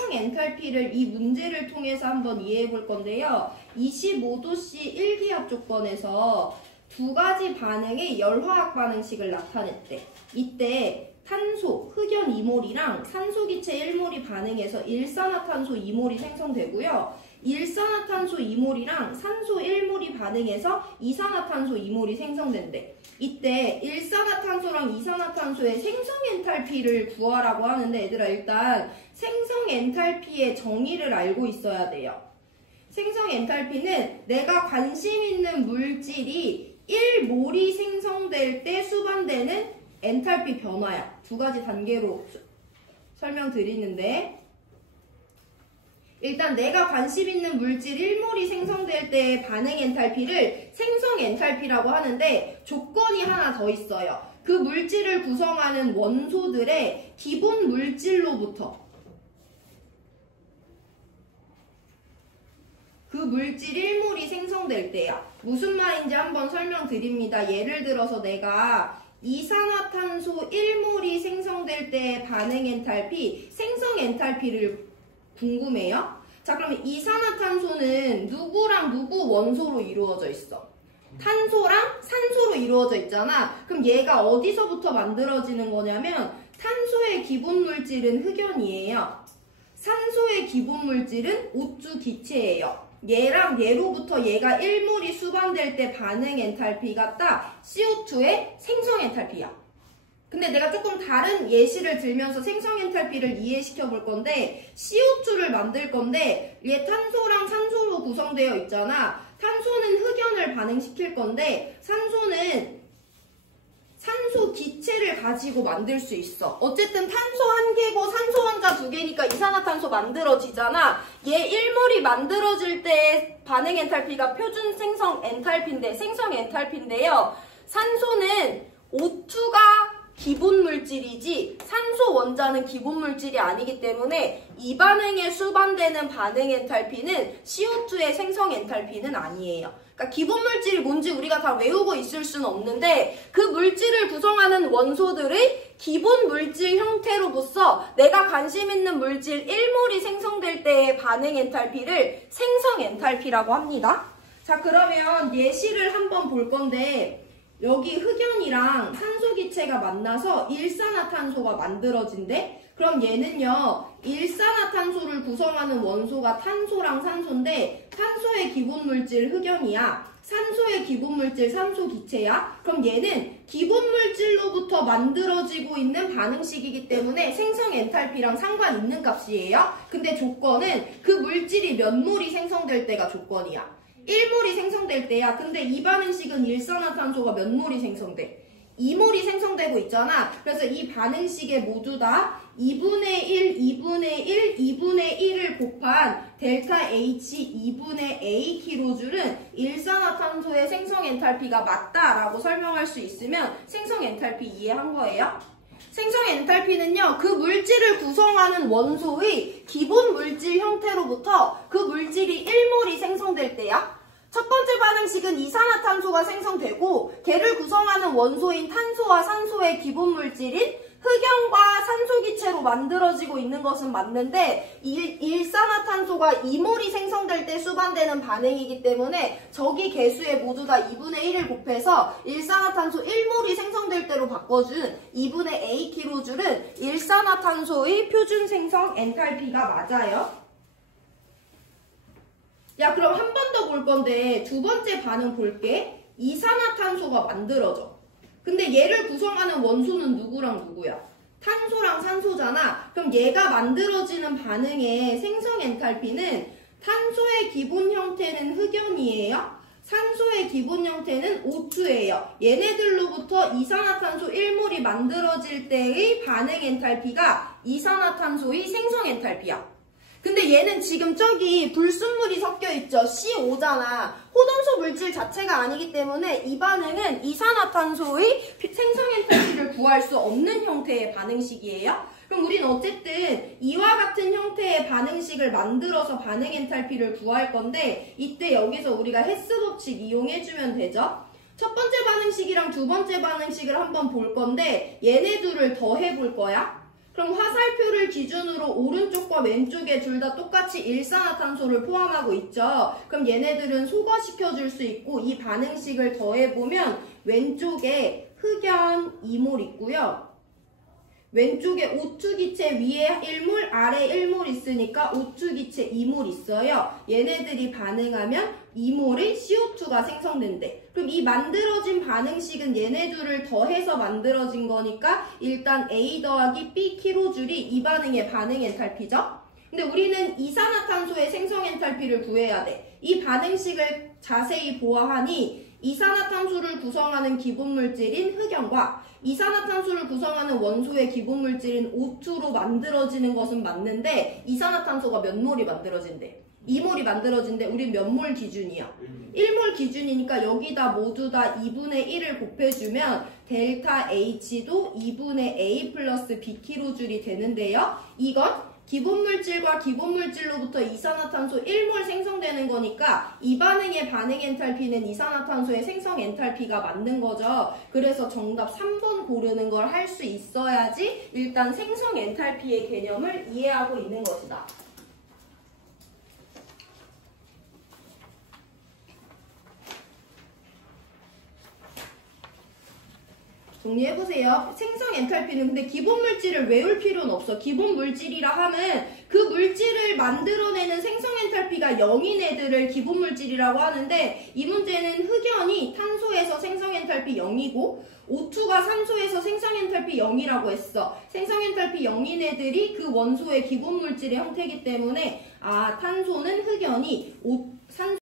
생성 엔탈피를 이 문제를 통해서 한번 이해해 볼 건데요. 25도씨 1기압 조건에서 두 가지 반응의 열화학 반응식을 나타냈대. 이때 탄소, 흑연 2몰이랑 산소 기체 1몰이 반응해서 일산화탄소 2몰이 생성되고요. 일산화탄소 2몰이랑 산소 1몰이 반응해서 이산화탄소 2몰이 생성된대. 이때 일산화탄소랑 이산화탄소의 생성 엔탈피를 구하라고 하는데 얘들아 일단 생성 엔탈피의 정의를 알고 있어야 돼요. 생성 엔탈피는 내가 관심 있는 물질이 1몰이 생성될 때 수반되는 엔탈피 변화야. 두 가지 단계로 설명드리는데 일단 내가 관심 있는 물질 1몰이 생성될 때의 반응 엔탈피를 생성 엔탈피라고 하는데 조건이 하나 더 있어요. 그 물질을 구성하는 원소들의 기본 물질로부터 그 물질 1몰이 생성될 때야. 무슨 말인지 한번 설명드립니다. 예를 들어서 내가 이산화탄소 1몰이 생성될 때의 반응 엔탈피, 생성 엔탈피를 궁금해요? 자, 그러면 이산화탄소는 누구랑 누구 원소로 이루어져 있어? 탄소랑 산소로 이루어져 있잖아. 그럼 얘가 어디서부터 만들어지는 거냐면 탄소의 기본 물질은 흑연이에요. 산소의 기본 물질은 오주 기체예요. 얘랑 얘로부터 얘가 1몰이 수반될 때 반응 엔탈피가 딱 CO2의 생성 엔탈피야. 근데 내가 조금 다른 예시를 들면서 생성 엔탈피를 이해시켜 볼 건데 CO2를 만들 건데 얘 탄소랑 산소로 구성되어 있잖아. 탄소는 흑연을 반응시킬 건데 산소는 산소 기체를 가지고 만들 수 있어. 어쨌든 탄소 한 개고 산소 환자 두 개니까 이산화탄소 만들어지잖아. 얘 1몰이 만들어질 때 반응 엔탈피가 표준 생성 엔탈피인데요. 산소는 O2가 기본 물질이지 산소 원자는 기본 물질이 아니기 때문에 이 반응에 수반되는 반응 엔탈피는 CO2의 생성 엔탈피는 아니에요. 그러니까 기본 물질이 뭔지 우리가 다 외우고 있을 수는 없는데 그 물질을 구성하는 원소들의 기본 물질 형태로부터 내가 관심 있는 물질 1몰이 생성될 때의 반응 엔탈피를 생성 엔탈피라고 합니다. 자, 그러면 예시를 한번 볼 건데 여기 흑연이랑 산소 기체가 만나서 일산화탄소가 만들어진대. 그럼 얘는요, 일산화탄소를 구성하는 원소가 탄소랑 산소인데 탄소의 기본 물질 흑연이야. 산소의 기본 물질 산소 기체야. 그럼 얘는 기본 물질로부터 만들어지고 있는 반응식이기 때문에 생성 엔탈피랑 상관있는 값이에요. 근데 조건은 그 물질이 몇 몰이 생성될 때가 조건이야. 1몰이 생성될 때야. 근데 이 반응식은 일산화탄소가 몇 몰이 생성돼? 2몰이 생성되고 있잖아. 그래서 이 반응식에 모두 다 2분의 1, 2분의 1, 2분의 1을 곱한 델타 H 2분의 A 킬로줄은 일산화탄소의 생성 엔탈피가 맞다라고 설명할 수 있으면 생성 엔탈피 이해한 거예요? 생성 엔탈피는요, 그 물질을 구성하는 원소의 기본 물질 형태로부터 그 물질이 1몰이 생성될 때야. 첫 번째 반응식은 이산화탄소가 생성되고 걔를 구성하는 원소인 탄소와 산소의 기본 물질인 흑연과 산소 기체로 만들어지고 있는 것은 맞는데 일산화탄소가 2몰이 생성될 때 수반되는 반응이기 때문에 저기 개수에 모두 다 2분의 1을 곱해서 일산화탄소 1몰이 생성될 때로 바꿔준 2분의 A 킬로줄은 일산화탄소의 표준 생성 엔탈피가 맞아요. 야, 그럼 한 번 더 볼 건데 두 번째 반응 볼게. 이산화탄소가 만들어져. 근데 얘를 구성하는 원소는 누구랑 누구야? 탄소랑 산소잖아. 그럼 얘가 만들어지는 반응의 생성 엔탈피는 탄소의 기본 형태는 흑연이에요. 산소의 기본 형태는 O2예요. 얘네들로부터 이산화탄소 1몰이 만들어질 때의 반응 엔탈피가 이산화탄소의 생성 엔탈피야. 근데 얘는 지금 저기 불순물이 섞여 있죠. CO5잖아. 호동소 물질 자체가 아니기 때문에 이 반응은 이산화탄소의 생성 엔탈피를 구할 수 없는 형태의 반응식이에요. 그럼 우리는 어쨌든 이와 같은 형태의 반응식을 만들어서 반응 엔탈피를 구할 건데 이때 여기서 우리가 헤스 법칙 이용해주면 되죠. 첫 번째 반응식이랑 두 번째 반응식을 한번 볼 건데 얘네 둘을 더해 볼 거야. 그럼 화살표를 기준으로 오른쪽과 왼쪽에 둘 다 똑같이 일산화탄소를 포함하고 있죠. 그럼 얘네들은 소거시켜 줄 수 있고 이 반응식을 더해보면 왼쪽에 흑연 2몰 있고요. 왼쪽에 O2 기체 위에 1몰 아래 1몰 있으니까 O2 기체 2몰 있어요. 얘네들이 반응하면 2몰의 CO2가 생성된대. 그럼 이 만들어진 반응식은 얘네 둘을 더해서 만들어진 거니까 일단 A 더하기 B 킬로줄이 이 반응의 반응 엔탈피죠. 근데 우리는 이산화탄소의 생성 엔탈피를 구해야 돼. 이 반응식을 자세히 보아하니 이산화탄소를 구성하는 기본물질인 흑연과 이산화탄소를 구성하는 원소의 기본물질인 O2로 만들어지는 것은 맞는데 이산화탄소가 몇 몰이 만들어진대? 2몰이 만들어진대. 우린 몇 몰 기준이야? 1몰 기준이니까 여기다 모두 다 2분의 1을 곱해주면 델타 H도 2분의 A 플러스 B 킬로줄이 되는데요. 이건 기본물질과 기본물질로부터 이산화탄소 1몰 생성되는 거니까 이 반응의 반응 엔탈피는 이산화탄소의 생성 엔탈피가 맞는 거죠. 그래서 정답 3번 고르는 걸 할 수 있어야지 일단 생성 엔탈피의 개념을 이해하고 있는 것이다. 정리해보세요. 생성 엔탈피는 근데 기본 물질을 외울 필요는 없어. 기본 물질이라 하면 그 물질을 만들어내는 생성 엔탈피가 0인 애들을 기본 물질이라고 하는데 이 문제는 흑연이 탄소에서 생성 엔탈피 0이고 O2가 산소에서 생성 엔탈피 0이라고 했어. 생성 엔탈피 0인 애들이 그 원소의 기본 물질의 형태이기 때문에 탄소는 흑연이